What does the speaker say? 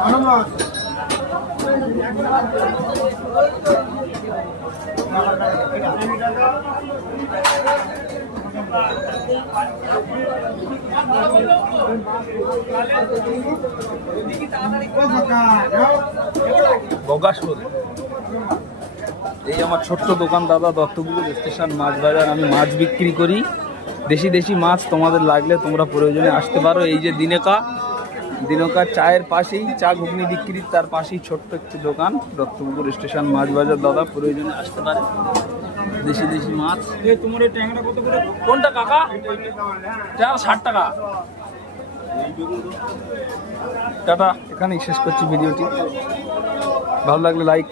ভালো মাছ বগাসুর এই আমার ছোট্ট দোকান দাদা দত্তপুকুর স্টেশন মাছ বাজার। আমি মাছ বিক্রি করি, দেশি দেশি মাছ। তোমাদের লাগলে তোমরা প্রয়োজনে আসতে পারো। এই যে দিনকা চায়ের পাশেই, চা ঘুগনি বিক্রির তার পাশেই ছোট্ট একটি দোকান, দত্তপুকুর স্টেশন মাছ বাজার। দাদা প্রয়োজনে আসতে পারে, দেশি দেশি মাছ। তোমার এই ট্যাংরা কত করে? কোনটা কাকা? 60 টাকা। টাটা, এখানেই শেষ করছি ভিডিওটি। ভালো লাগলে লাইক।